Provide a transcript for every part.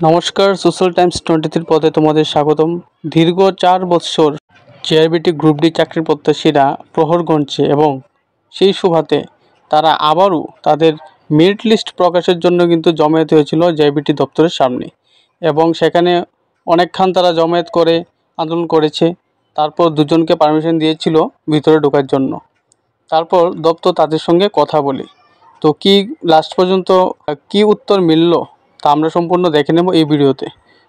নমস্কার, social Times 23 পদে তোমাদের স্বাগতম। দীর্ঘ 4 বছর জেআরবিটি গ্রুপ ডি চাকরির প্রত্যাশীরা প্রহর গুনছে এবং সেই সুবাদে তারা আবারও তাদের মেরিট লিস্ট প্রকাশের জন্য কিন্তু জমায়েত হয়েছিল জেআরবিটি দপ্তরের সামনে এবং সেখানে অনেকক্ষণ তারা জমায়েত করে আন্দোলন করেছে। তারপর দুজনকে পারমিশন দিয়েছিল ভিতরে ঢোকার জন্য। তারপর দপ্তর তাদের সঙ্গে কথা বলে তো কি লাস্ট পর্যন্ত কি উত্তর মিলল তা আমরা সম্পূর্ণ দেখে নেব এই ভিডিওতে।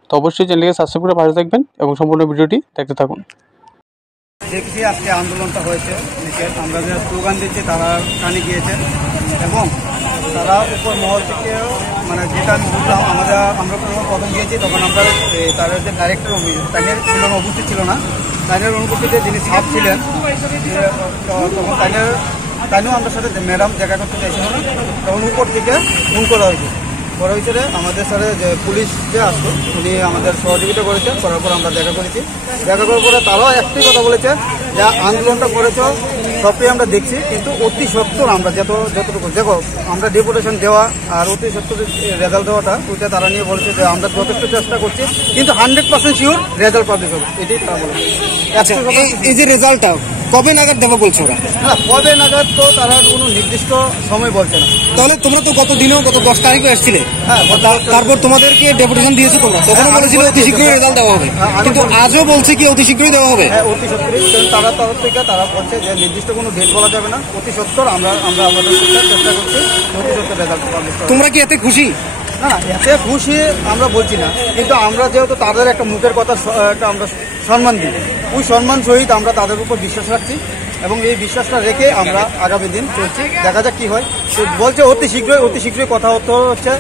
তো অবশ্যই চ্যানেলকে সাবস্ক্রাইব করে পাশে থাকবেন এবং সম্পূর্ণ ভিডিওটি দেখতে থাকুন। দেখছি আজকে আন্দোলনটা হয়েছে, আমরা যারা স্লোগান দিচ্ছি তারা কানে গিয়েছে এবং তারা উপর মহল থেকে মানে যেটা আমি বুঝলাম আমরা প্রথম গিয়েছি তখন আমরা তাদের যে ডাইরেক্টর তাইনের ছিল না, উপস্থিত ছিল না। তাইনের অনুপস্থিতিতে যিনি সাপ ছিলেন তখন তাইনেও আমাদের সাথে ম্যাডাম দেখা করতে চাইছিল না, তখন উপর থেকে ফোন করা হয়েছে। করা হয়েছে আমাদের সাথে যে পুলিশ যে আসতো উনি আমাদের সহযোগিতা করেছে, করার পর আমরা দেখা করেছি। দেখা করার পরে তারাও একটি কথা বলেছে যে আন্দোলনটা করেছ সবটাই আমরা দেখছি, কিন্তু অতি সত্তর আমরা যতটুকু দেখো আমরা ডেপুটেশন দেওয়া আর অতি সত্তর রেজাল্ট দেওয়াটা ওইটা তারা নিয়ে বলছে যে আমরা যথেষ্ট চেষ্টা করছি, কিন্তু 100% শিওর রেজাল্ট পাবলিশ হবে, এটাই তারা বলেছে। এই যে রেজাল্টটা কবে নাগাদ দেবো বলছো ওরা? না, কবে নাগাদ তো তারা কোনো নির্দিষ্ট সময় বলছে না। তাহলে তোমরা তো গত 10 তারিখে এসেছিলে, হ্যাঁ, তারপর তোমাদেরকে ডেপুটেশন দিয়েছো তোমরা, তখনও বলেছিল অতি শীঘ্রই রেজাল্ট দেওয়া হবে, কিন্তু আজও বলছে কি অতি শীঘ্রই দেওয়া হবে? হ্যাঁ, অতি সত্তরই, কারণ তারা তরফ থেকে তারা বলছে যে নির্দিষ্ট কোনো ডেট বলা যাবে না, অতি সত্তর আমরা আমাদের চেষ্টা করছি অতি সত্তর রেজাল্ট পাবলিশ। তোমরা কি এতে খুশি? না, এতে খুশি আমরা বলছি না, কিন্তু আমরা যেহেতু তাদের একটা মুখের কথা একটা আমরা সম্মান দিই, ওই সম্মান সহিত আমরা তাদের উপর বিশ্বাস রাখছি এবং এই বিশ্বাসটা রেখে আমরা আগামী দিন চলছি, দেখা যাক কি হয়। তো বলছে অতি শীঘ্রই কথা হচ্ছে।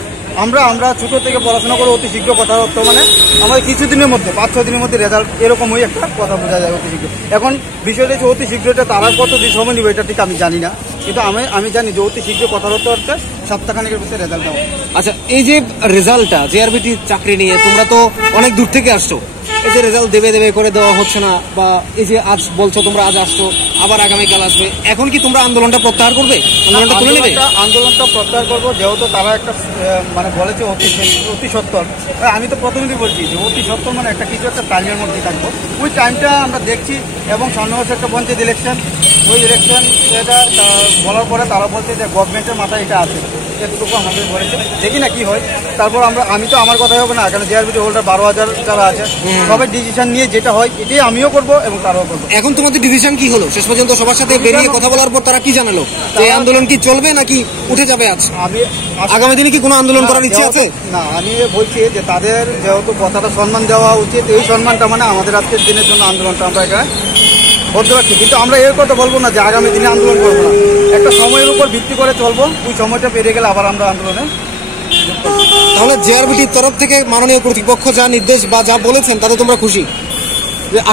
আমরা ছোটো থেকে পড়াশোনা করে অতি শীঘ্র কথা হতো, মানে আমাদের কিছুদিনের মধ্যে 5-6 দিনের মধ্যে রেজাল্ট এরকমই একটা কথা বোঝা যায় অতি শীঘ্র। এখন বিষয়টা হচ্ছে অতি শীঘ্রটা তারা কতদিন সময় নেবে এটা ঠিক আমি জানি না, কিন্তু আমি জানি যে অতি শীঘ্র কথা হচ্ছে সপ্তাহখানেকের ভিতরে রেজাল্ট দেওয়া। আচ্ছা, এই যে রেজাল্টটা জেআরবিটি চাকরি নিয়ে তোমরা তো অনেক দূর থেকে আসছো, এই যে রেজাল্ট দেবে করে দেওয়া হচ্ছে না, বা এই যে আজ বলছো তোমরা আজ আসছো আবার আগামীকাল আসবে, এখন কি তোমরা আন্দোলনটা প্রত্যাহার করবে? আন্দোলনটা তুলে নেবে? আন্দোলনটা প্রত্যাহার করবো, যেহেতু তারা একটা মানে বলেছে অতি সত্তর। আমি তো প্রথমেই বলছি যে অতি সত্তর মানে একটা কিছু একটা টাইমের মধ্যে থাকবো, ওই টাইমটা আমরা দেখছি। এবং সামনে বছর একটা পঞ্চায়েত ইলেকশন, ওই ইলেকশন এটা বলার পরে তারা বলছে যে গভর্নমেন্টের মাথায় এটা আছে, এতটুকু আমাদের বলেছে, দেখি না কি হয়। তারপর আমি তো আমার কথাই হবে না, কারণ জেআরবিটি হোল্ডার 12,000 যারা আছে সবাই ডিসিশন নিয়ে যেটা হয় এটাই আমিও করবো এবং তারাও করবো। এখন তোমাদের ডিসিশন কি হলো শেষ পর্যন্ত? সবার সাথে বেরিয়ে কথা বলার পর তারা কি জানালো? এই আন্দোলন কি চলবে নাকি উঠে যাবে? আগামী দিনে কি কোনো আন্দোলন করার ইচ্ছে আছে? না, আমি বলছি যে তাদের যেহেতু কথাটা সম্মান দেওয়া উচিত, এই সম্মানটা মানে আমাদের আজকের দিনের জন্য আন্দোলনটা আমরা এখানে বলতে পারছি, কিন্তু আমরা এর কথা বলবো না যে আগামী দিনে আন্দোলন করবো না। একটা সময়ের উপর ভিত্তি করে চলবো, ওই সময়টা পেরিয়ে গেলে আবার আমরা আন্দোলনে। তাহলে জেআরবিটির তরফ থেকে মাননীয় কর্তৃপক্ষ যা নির্দেশ বা যা বলেছেন তাতে তোমরা খুশি,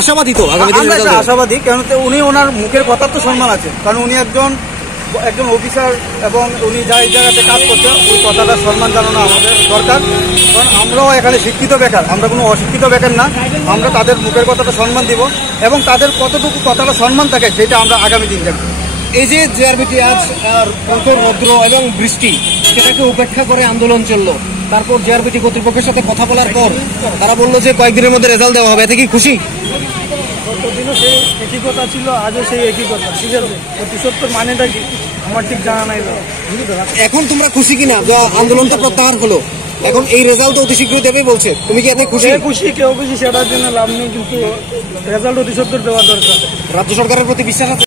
আশাবাদী? তো আগামী দিনে আশাবাদী, কারণ উনি ওনার মুখের কথার তো সম্মান আছে, কারণ উনি একজন অফিসার এবং উনি যাই জায়গাতে কাজ করছে ওই কথাটা সম্মান জানানো আমাদের দরকার। কারণ আমরাও এখানে শিক্ষিত বেকার, আমরা কোনো অশিক্ষিত বেকার না, আমরা তাদের মুখের কথাটা সম্মান দিব এবং তাদের কতটুকু কথাটা সম্মান থাকে সেটা আমরা আগামী দিন দেখব। এই যে জেআরবিটি আজ প্রখর রৌদ্র এবং বৃষ্টি সেটাকে উপেক্ষা করে আন্দোলন চললো, তারপর জেআরবিটি কর্তৃপক্ষের সাথে কথা বলার পর তারা বললো যে কয়েকদিনের মধ্যে রেজাল্ট দেওয়া হবে, এতে কি খুশি? গতদিনও সেই একই কথা ছিল, আজও সেই একই কথা, ঠিক আছে। অতি সত্তর মানেটা কি আমার ঠিক জানা নাই। এখন তোমরা খুশি কিনা আন্দোলনটা প্রত্যাহার হলো, এখন এই রেজাল্ট অতি শীঘ্রই দেবে বলছে, তুমি কি এতে খুশি? কেউ খুশি সেটার জন্য লাভ নেই, কিন্তু রেজাল্ট অতি সত্তর দেওয়া দরকার। রাজ্য সরকারের প্রতি বিশ্বাস আছে?